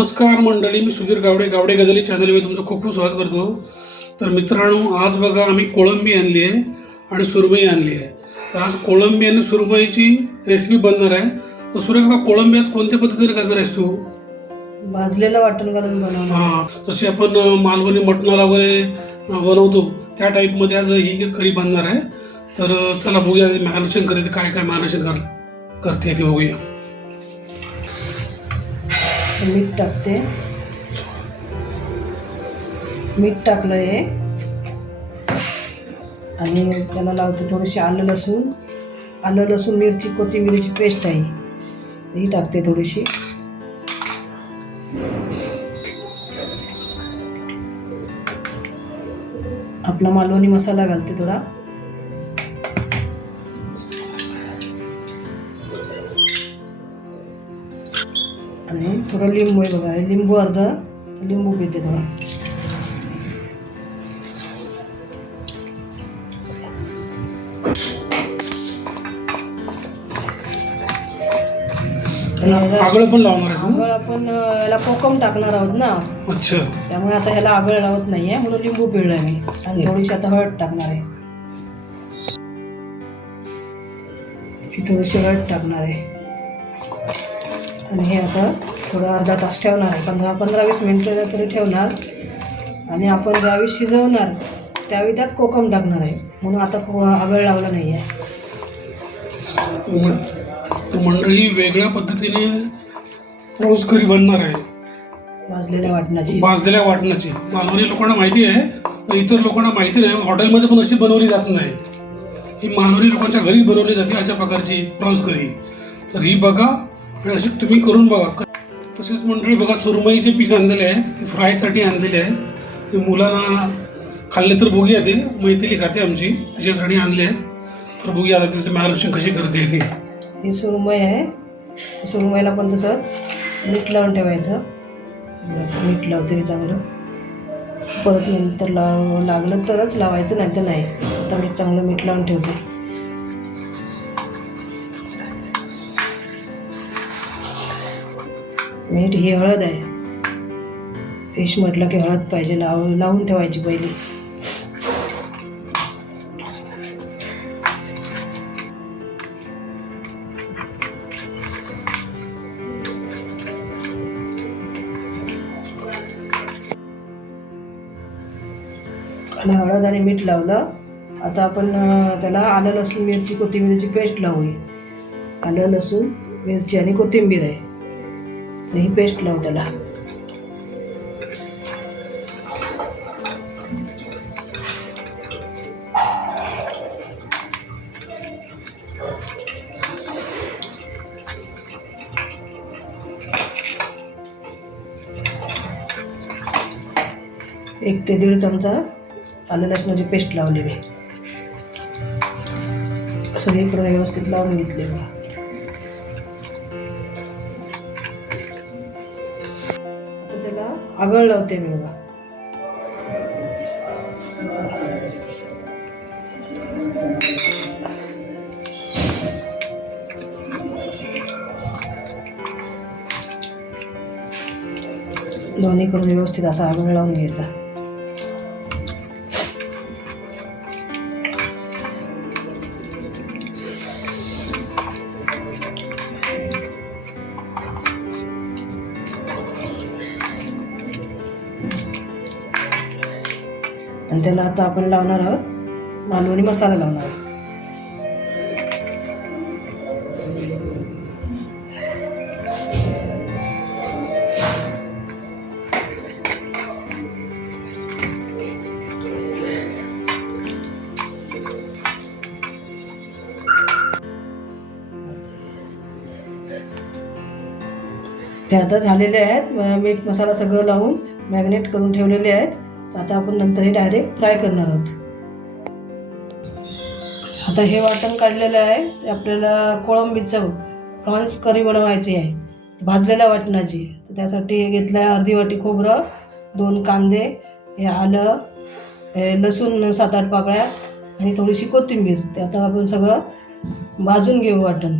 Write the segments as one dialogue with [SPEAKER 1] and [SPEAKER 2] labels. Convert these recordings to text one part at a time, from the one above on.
[SPEAKER 1] नमस्कार मंडळी मी सुधीर गावडे गावडे गझाली चॅनलमध्ये तुमचं खूप खूप स्वागत करतो. तर मित्रांनो आज बघा आम्ही कोळंबी आणली आहे आणि सुरमई आणली आहे. तर आज कोळंबी आणि सुरमईची रेसिपी बनणार आहे. तर सुरेख बघा कोळंबी आज कोणत्या पद्धतीने करणार आहेस तू?
[SPEAKER 2] भाजलेलं वाटण घालून बनवणार.
[SPEAKER 1] हां जशी आपण मालवणी मटणाला वगैरे बनवतो. त्या टाईपमध्ये आज ही करी बनणार आहे. तर चला बघूया मॅरिनेशन करते काय काय मॅरिनेशन कर करते ते बघूया.
[SPEAKER 2] मीठ टाकते. मीठ टाकलं हे. आणि त्याला लावते थोडीशी आलं लसूण. आलं लसूण मिरची कोथिंबीरची पेस्ट आहे. ही टाकते थोडीशी. आपला मालवणी मसाला घालते थोडा. आणि थोडं लिंबू आहे बघा हे लिंबू अर्धा लिंबू पिते थोडा. आणि
[SPEAKER 1] आगळ पण लावणार आहे
[SPEAKER 2] आगळ आपण याला कोकम टाकणार आहोत ना.
[SPEAKER 1] अच्छा.
[SPEAKER 2] त्यामुळे आता ह्याला आगळ लावत नाहीये म्हणून लिंबू पिळलंय मी. आणि थोडीशी आता हळद टाकणार आहे. ही थोडीशी हळद टाकणार आहे. आणि हे आता थोडं अर्धा तास ठेवणार आहे. पंधरा पंधरा वीस मिनिटं तरी ठेवणार. आणि आपण ज्यावेळी शिजवणार त्यावेळी त्यात कोकम टाकणार आहे. म्हणून आता को- आगळ लावला नाही आहे
[SPEAKER 1] मंडळी वेगळ्या पद्धतीने रोज करी बनणार आहे.
[SPEAKER 2] भाजलेल्या वाटणाची.
[SPEAKER 1] भाजलेल्या वाटणाची. मालवणी लोकांना माहिती आहे तर इतर लोकांना माहिती नाही. हॉटेलमध्ये पण अशी बनवली जात नाही. ही मालवणी लोकांच्या घरीच बनवली जाते अशा प्रकारची प्रॉन्स करी तर ही बघा अशी तुम्ही करून बघा. तसेच मंडळी बघा सुरमईचे पीस आणलेले आहेत. फ्रायसाठी आणलेले आहेत. ते मुलांना खाल्ले तर बघूया ते मैथिली खाते आमची. तिच्यासाठी आणले आहेत. तर बघूया आता तिचं मॅरिनेशन कशी करते ते.
[SPEAKER 2] ही सुरमई आहे. सुरमईला पण तसंच मीठ लावून ठेवायचं. मीठ लावते मी चांगलं. परत नंतर लाव लागलं तरच लावायचं नाही तर नाही. तर मी चांगलं मीठ लावून ठेवते. मीठ ही हळद आहे. फिश म्हटलं की हळद पाहिजे लाव लावून ठेवायची पहिली. आणि हळद आणि मीठ लावलं. आता आपण त्याला आलं लसूण मिरची कोथिंबीरची पेस्ट लावूया. आलं लसूण मिरची आणि कोथिंबीर आहे. ही पेस्ट लावू त्याला. एक ते दीड चमचा आलं लसणाची पेस्ट लावलेली सगळीकडे व्यवस्थित लावून घेतले बघा आगळ लावते मी बघा. दोन्हीकडून व्यवस्थित असा आगळ लावून घ्यायचा. आणि त्याला आता आपण लावणार आहोत. मालवणी मसाला लावणार आहोत. हे आता झालेले आहेत मीठ मसाला सगळं लावून मॅग्नेट करून ठेवलेले आहेत. आता आपण नंतर हे डायरेक्ट फ्राय करणार आहोत. आता हे वाटण काढलेलं आहे. आपल्याला कोळंबीचं प्रॉन्स करी बनवायची आहे. भाजलेल्या वाटणाची. तर त्यासाठी घेतलं आहे अर्धी वाटी खोबरं दोन कांदे हे आलं हे लसूण सात आठ पाकळ्या आणि थोडीशी कोथिंबीर. ते आता आपण सगळं भाजून घेऊ वाटण.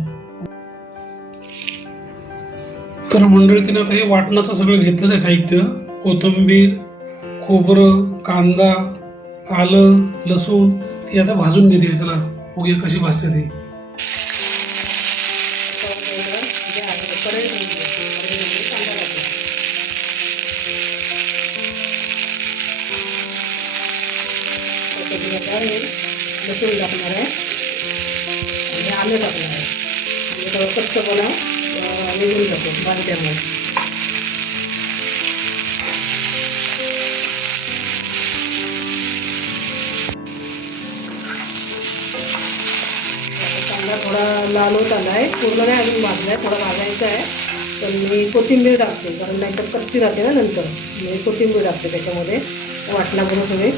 [SPEAKER 1] तर मंडळी आता हे वाटणाचं सगळं घेतलं आहे साहित्य. कोथिंबीर खोबरं कांदा आलं लसूण ती आता भाजून घेते चला. उगे कशी भाजते ती.
[SPEAKER 2] लसूण टाकणार आहे. आणि आलं टाकणार आहे कच्चपणा निघून जातो थोडा लाल होत आला आहे पूर्ण नाही अजून भाजला आहे थोडा भाजायचा आहे. पण मी कोथिंबीर टाकते कारण नाहीतर कच्ची राहते ना नंतर. मी कोथिंबीर टाकते त्याच्यामध्ये. वाटणाबरोबर सगळे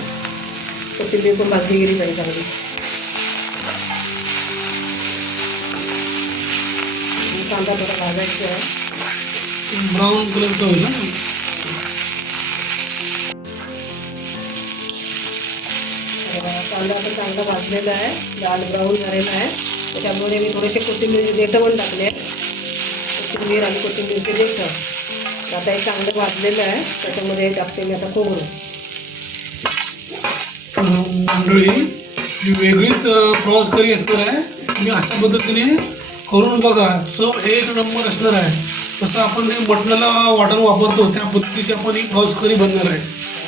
[SPEAKER 2] कोथिंबीर पण भाजली गेली पाहिजे चांगली कांदा थोडा भाजायचा आहे.
[SPEAKER 1] ब्राऊन कलरचं होईल ना?
[SPEAKER 2] कांदा आता चांगला भाजलेला आहे. लाल ब्राऊन झालेला आहे. त्याच्यामध्ये मी थोडेसे कोथिंबीर देठं पण टाकले कोथिंबीर आणि कोथिंबीरचे देठं. आता हे चांगलं भाजलेलं आहे. त्याच्यामध्ये टाकते मी आता खोबरं
[SPEAKER 1] मंडळी वेगळीच प्रॉन्स करी असणार आहे. तुम्ही अशा पद्धतीने करून बघा. चव एक नंबर असणार आहे. जसं आपण ते मटणाला वाटण वापरतो. त्या पद्धतीची आपण ही प्रॉन्स करी बनणार आहे.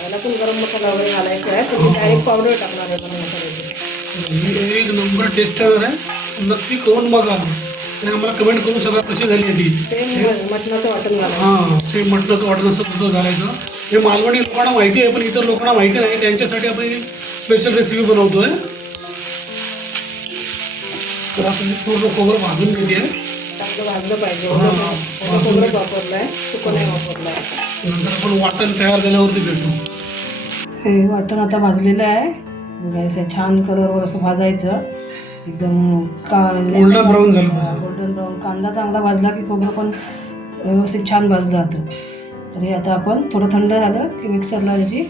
[SPEAKER 2] याला पण गरम मसाला वगैरे घालायचा आहे. तर डायरेक्ट पावडर टाकणार आहे गरम मसाल्याची
[SPEAKER 1] एक नंबर टेस्ट आहे. नक्की करून बघा. आणि आम्हाला कमेंट करून सगळं कशी झाली आहे ती
[SPEAKER 2] ते मटणाचं वाटण घालायचं
[SPEAKER 1] हां ते मटणाचं वाटण असं तसं घालायचं. हे मालवणी लोकांना माहिती आहे पण इतर लोकांना माहिती नाही. त्यांच्यासाठी आपण ही स्पेशल रेसिपी बनवतोय. तर आपण हे पूर्ण खोबरं भाजून घेते
[SPEAKER 2] चांगलं भाजलं पाहिजे.
[SPEAKER 1] हां.
[SPEAKER 2] ओलं खोबरं वापरलं आहे सुकं नाही वापरलं आहे
[SPEAKER 1] नंतर आपण वाटण तयार झाल्यावरती भेटू.
[SPEAKER 2] हे वाटण आता भाजलेलं आहे. म्हणजे असं छान कलरवर असं भाजायचं. एकदम का
[SPEAKER 1] Golden brown झालं पाहिजे.
[SPEAKER 2] गोल्डन ब्राऊन कांदा चांगला भाजला की खोबरं पण व्यवस्थित छान भाजलं जातं. तर हे आता आपण थोडं थंड झालं की मिक्सरला त्याची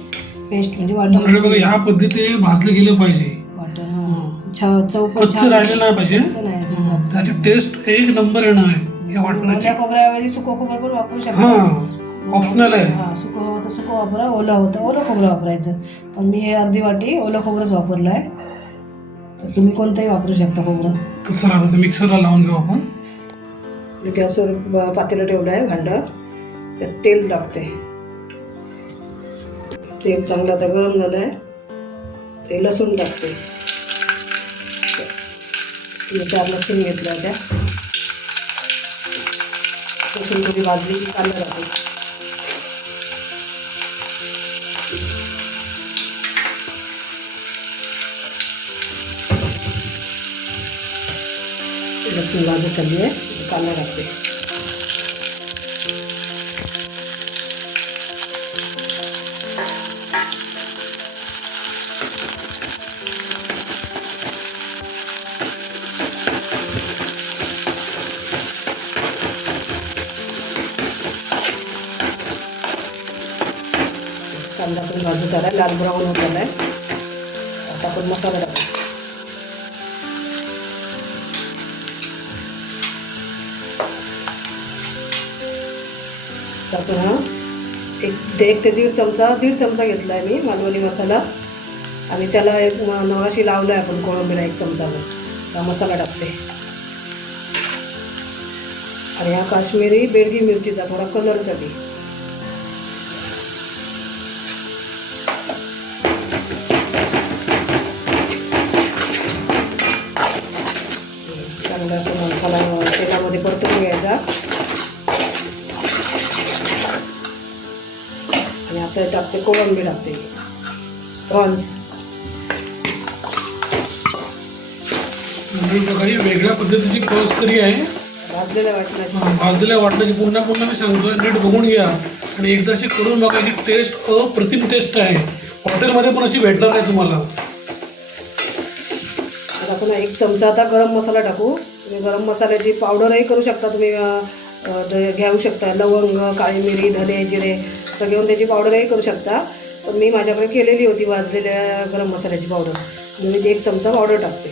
[SPEAKER 2] पेस्ट म्हणजे
[SPEAKER 1] बघा
[SPEAKER 2] वाटण
[SPEAKER 1] ह्या पद्धतीने भाजलं गेलं पाहिजे.
[SPEAKER 2] वाटण हां. छ- चव पण
[SPEAKER 1] कच्चं
[SPEAKER 2] छान
[SPEAKER 1] राहिलं नाही पाहिजे.
[SPEAKER 2] कच्चं नाही अजिबात.
[SPEAKER 1] त्याची टेस्ट एक नंबर येणार आहे या वाटणाची.
[SPEAKER 2] ओल्या खोबऱ्याऐवजी सुकं खोबरं पण वापरू शकता.
[SPEAKER 1] हां. ऑप्शनल आहे.
[SPEAKER 2] हा सुकं हवं तर सुकं वापरा ओलं होतं ओलं खोबरं वापरायचं. पण मी हे अर्धी वाटी ओलं खोबरंच वापरलं आहे. तर तुम्ही कोणतंही वापरू शकता खोबरं.
[SPEAKER 1] चला आता मिक्सरला लावून घेऊ आपण.
[SPEAKER 2] गॅसवर पातेलं ठेवलं आहे भांडं. त्यात तेल टाकते. तेल चांगलं आता गरम झालं आहे. ते लसूण टाकते. चार लसूण घेतल्या होत्या. लसूण थोडी भाजली की कांदा टाकते लसूण भाजत आली आहे कांदा टाकते कांदा पण भाजत आला लाल ब्राऊन होत आलाय आता आपण मसाला टाकू टाकून हा. एक ते एक ते दीड चमचा दीड चमचा घेतला आहे मी मालवणी मसाला. आणि त्याला एक नवाशी मगाशी लावला आहे आपण कोळंबीला एक चमचा हा मसाला टाकते. आणि हा काश्मीरी बेडगी मिरचीचा थोडा कलरसाठी टाकते कोळंबी टाकते. प्रॉन्स
[SPEAKER 1] ही वेगळ्या पद्धतीची प्रॉन्स करी आहे.
[SPEAKER 2] भाजलेल्या वाटणाची.
[SPEAKER 1] भाजलेल्या वाटणाची पुन्हा पुन्हा मी सांगतोय नीट बघून घ्या. आणि एकदा अशी करून बघा ही टेस्ट अप्रतिम टेस्ट आहे. हॉटेलमध्ये पण अशी भेटणार नाही तुम्हाला.
[SPEAKER 2] आता आपण एक चमचा आता गरम मसाला टाकू. तुम्ही गरम मसाल्याची पावडरही करू शकता तुम्ही घेऊ शकता. लवंग काळी मिरी धने जिरे. असं घेऊन त्याची पावडरही करू शकता. पण मी माझ्याकडे केलेली होती वाजलेल्या गरम मसाल्याची पावडर मी ती एक चमचा पावडर टाकते.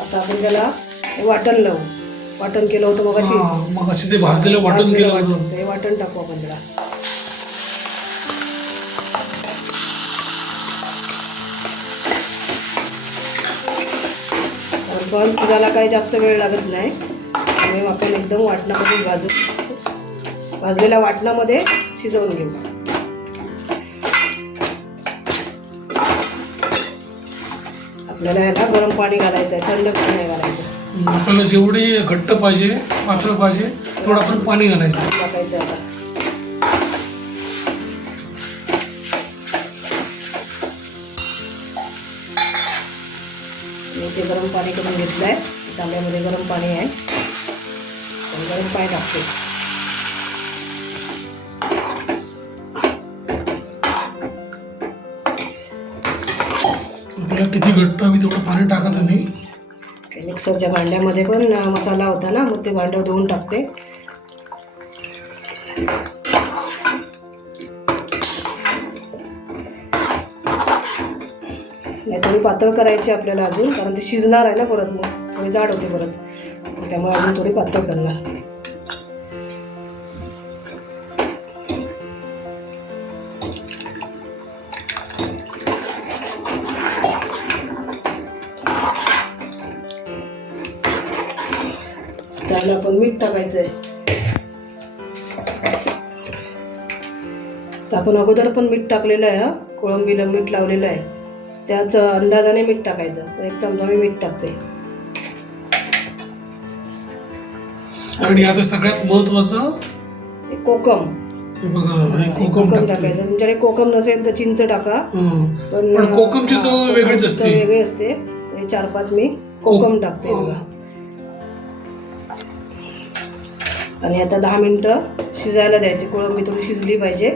[SPEAKER 2] आता आपण त्याला वाटण लावू. वाटण केलं होतं मग अशी
[SPEAKER 1] मग ते भाजलेलं वाटण केलं होतं.
[SPEAKER 2] ते वाटण टाकू आपण त्याला. पण शिजायला काही जास्त वेळ लागत नाही. त्यामुळे आपण एकदम वाटणामध्ये भाजू. भाजलेल्या वाटणामध्ये शिजवून घेऊ. आपल्याला ह्याला गरम पाणी घालायचं आहे थंड पाणी नाही घालायचं
[SPEAKER 1] आपल्याला जेवढी घट्ट पाहिजे पातळ पाहिजे तेवढं आपण पाणी घालायचं.
[SPEAKER 2] टाकायचं आता. मी ते गरम पाणी करून घेतलं आहे तांब्यामध्ये गरम पाणी आहे. गरम पाणी टाकते.
[SPEAKER 1] आपल्याला किती घट्ट हवी तेवढं पाणी टाका तुम्ही
[SPEAKER 2] ते मिक्सरच्या भांड्यामध्ये पण मसाला होता ना मग ते भांडं धुवून टाकते. पातळ करायची आपल्याला अजून कारण ते शिजणार आहे ना परत मग. थोडी जाड होते परत. त्यामुळे अजून थोडी पातळ करणार. त्याला आपण मीठ टाकायचं आहे आपण अगोदर पण मीठ टाकलेलं आहे हा. कोळंबीला मीठ लावलेलं आहे. त्याच अंदाजाने मीठ टाकायचं. तर एक चमचा मी मीठ टाकते.
[SPEAKER 1] आणि आता सगळ्यात महत्वाचं?
[SPEAKER 2] कोकम.
[SPEAKER 1] बघा कोकम.
[SPEAKER 2] टाकायचं. तुमच्याकडे कोकम नसेल तर चिंच टाका. पण
[SPEAKER 1] कोकमची चव वेगळीच असते.
[SPEAKER 2] वेगळी असते. हे चार पाच मी कोकम टाकते
[SPEAKER 1] हो.
[SPEAKER 2] बघा. आणि आता दहा मिनटं शिजायला द्यायची. कोळंबी थोडी शिजली पाहिजे.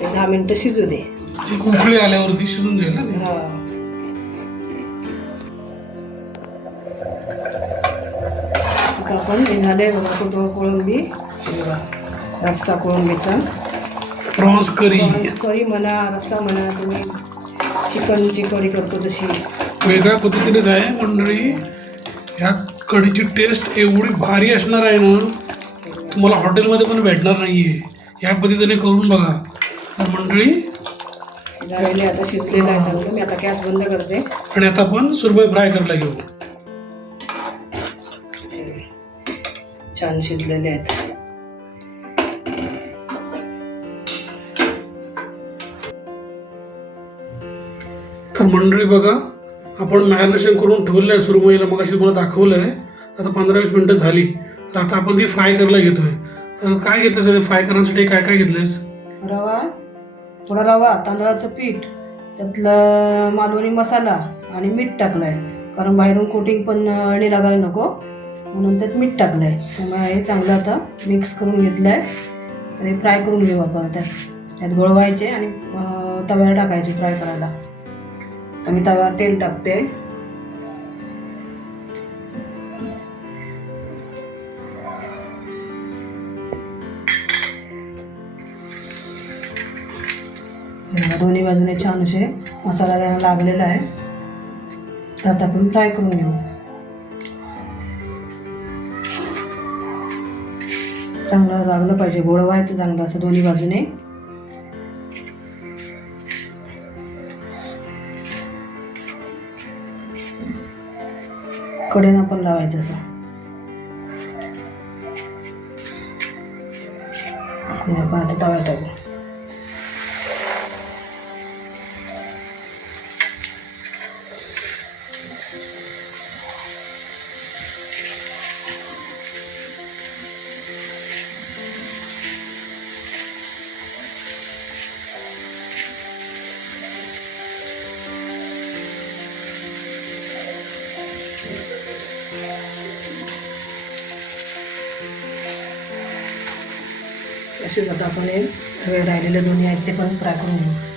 [SPEAKER 2] ते दहा मिनटं शिजू दे.
[SPEAKER 1] उकळी आल्यावरती शिजून जाईल ना.
[SPEAKER 2] हा. आता आपण झाले बघा कुठं कोळंबी. रस्सा कोळंबीचा.
[SPEAKER 1] प्रॉन्स करी
[SPEAKER 2] प्रॉन्स करी म्हणा रस्सा म्हणा तुम्ही चिकनची कढी करतो तशी.
[SPEAKER 1] वेगळ्या पद्धतीनेच आहे मंडळी. ह्या कढीची टेस्ट एवढी भारी असणार आहे ना तुम्हाला हॉटेलमध्ये पण भेटणार नाही आहे ह्या पद्धतीने करून बघा. मंडळी
[SPEAKER 2] आता शिजलेलं आहे चांगलं. मी आता गॅस बंद करते.
[SPEAKER 1] आणि आता आपण सुरमई फ्राय करायला घेऊ.
[SPEAKER 2] छान शिजलेले आहेत.
[SPEAKER 1] तर मंडळी बघा आपण मॅरिनेशन करून ठेवलं आहे सुरमईला मग अशी मला दाखवलं आहे आता पंधरा वीस मिनटं झाली. तर आता आपण ती फ्राय करायला घेतोय. तर काय घेतलं फ्राय करण्यासाठी काय काय घेतलंयस?
[SPEAKER 2] रवा थोडा रवा तांदळाचं पीठ त्यातलं मालवणी मसाला आणि मीठ टाकलं आहे कारण बाहेरून कोटिंग पण अळणी लागायला नको. म्हणून त्यात मीठ टाकलं आहे त्यामुळे हे चांगलं आता मिक्स करून घेतलं आहे तर हे फ्राय करून घेऊ आपण आता. त्यात गोळवायचे आणि तव्यावर टाकायचे फ्राय करायला. तर मी तव्यावर तेल टाकते. हे दोन्ही बाजूने छान असे मसाला त्याला लागलेला आहे. तर आता आपण फ्राय करून घेऊ. चांगलं लागलं पाहिजे. गोळवायचं चांगलं असं दोन्ही बाजूने. कडेनं पण लावायचं असं. आणि आपण आता तव्या टाकू. आपण हे सगळे राहिलेले दोन्ही आहेत ते पण फ्राय करून घेऊ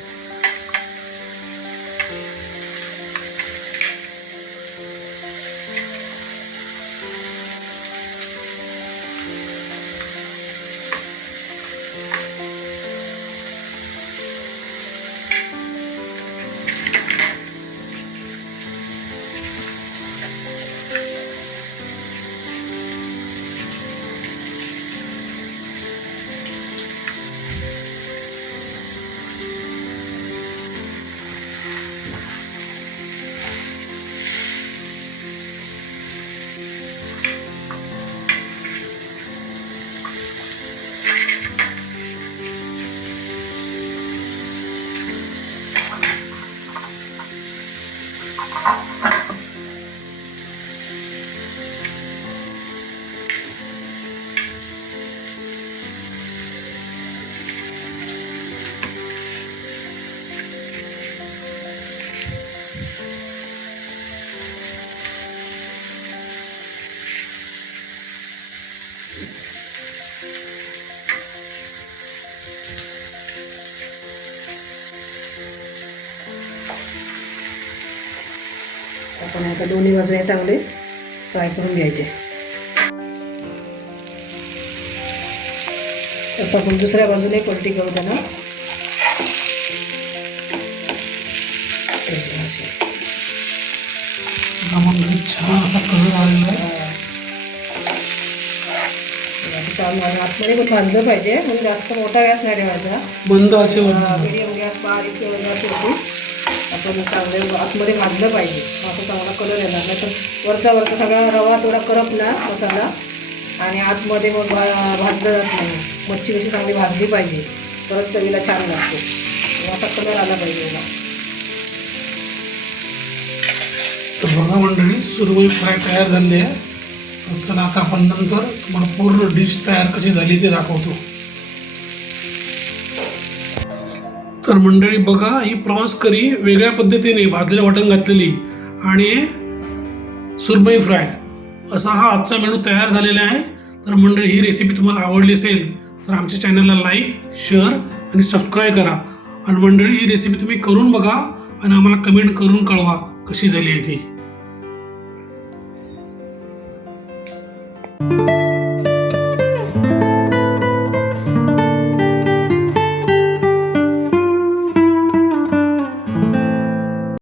[SPEAKER 2] आपण आता दोन्ही बाजूने चांगले फ्राय करून घ्यायचे. आता आपण दुसऱ्या बाजूने पलटी करू त्यांना.
[SPEAKER 1] छान असा कलर आलेला आहे
[SPEAKER 2] आतमध्ये पण भाजलं पाहिजे म्हणजे जास्त मोठा गॅस नाही ठेवायचा.
[SPEAKER 1] आचेवर
[SPEAKER 2] मिडियम गॅस बारीक गॅस होती. आपण चांगले आतमध्ये भाजलं पाहिजे. असं चांगला कलर येणार नाही. तर वरचा वरचा सगळा रवा थोडा करपणार मसाला. आणि आतमध्ये मग भा भाजलं जात नाही. मच्छी कशी चांगली भाजली पाहिजे. परत चवीला छान लागते. असा कलर आला पाहिजे
[SPEAKER 1] तर बघा मंडळी सुरवई फ्राय तयार झाली आहे. चला आता आपण नंतर तुम्हाला पूर्ण डिश तयार कशी झाली ते दाखवतो. तर मंडळी बघा ही प्रॉन्स करी वेगळ्या पद्धतीने भाजलेलं वाटण घातलेली आणि सुरमई फ्राय. असा हा आजचा मेनू तयार झालेला आहे. तर मंडळी ही रेसिपी तुम्हाला आवडली असेल तर आमच्या चॅनलला लाईक शेअर आणि सबस्क्राईब करा. आणि मंडळी ही रेसिपी तुम्ही करून बघा आणि आम्हाला कमेंट करून कळवा कशी झाली आहे ती.